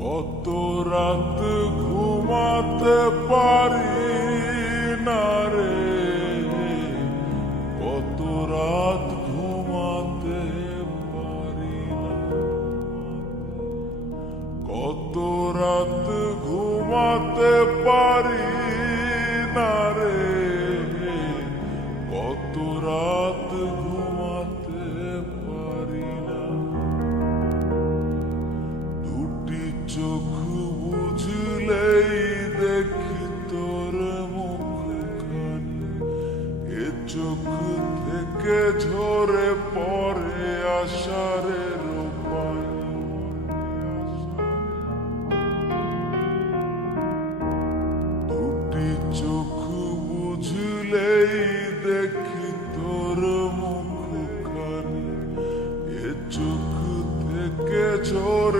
কত রাত ঘুমাতে পারি? বুঝলেই দেখি তোর মুখখানি এ চোখ থেকে ঝরে আশারের পানি দুটি চোখ বুঝলেই দেখি তোর মুখখানি এ চোখ থেকে ঝরে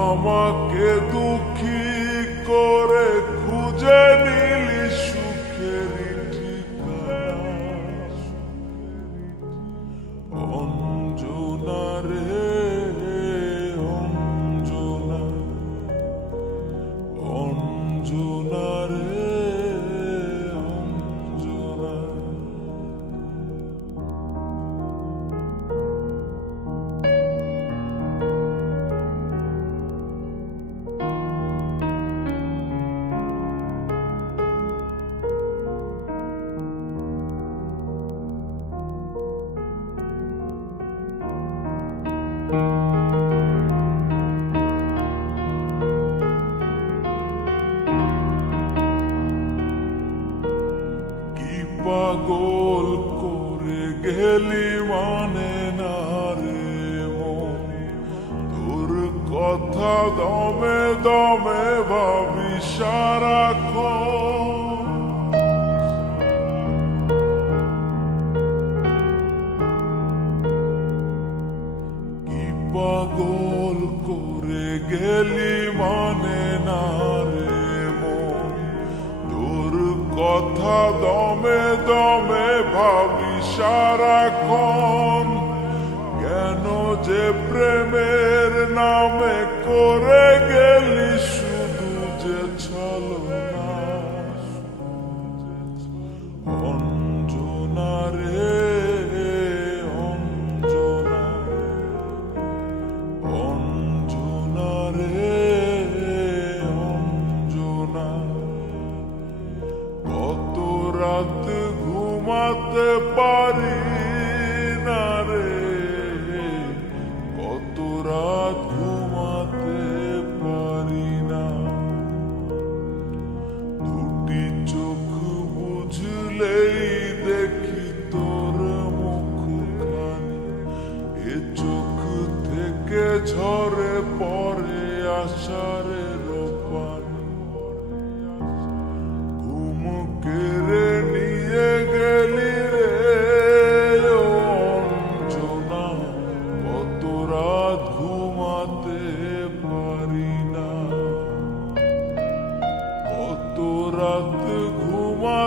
আমাকে দুঃখী করে পাগল করে গেলি মানে না রে তোর কথা দমে দমে ভাবি সারাক্ষণ পাগল করে গেলি মানে না রে মন। তোর কথা দমে দমে ভাবি সারাক্ষণ। কেন যে প্রেমের নামে করে গেলি শুধু যে ছলনা। পারি না রে কত রাত ঘুমাতে পারি না দুটি চোখ বুঝলেই দেখি তোর মুখখানি। এ চোখ থেকে ঝরে পরে আসারে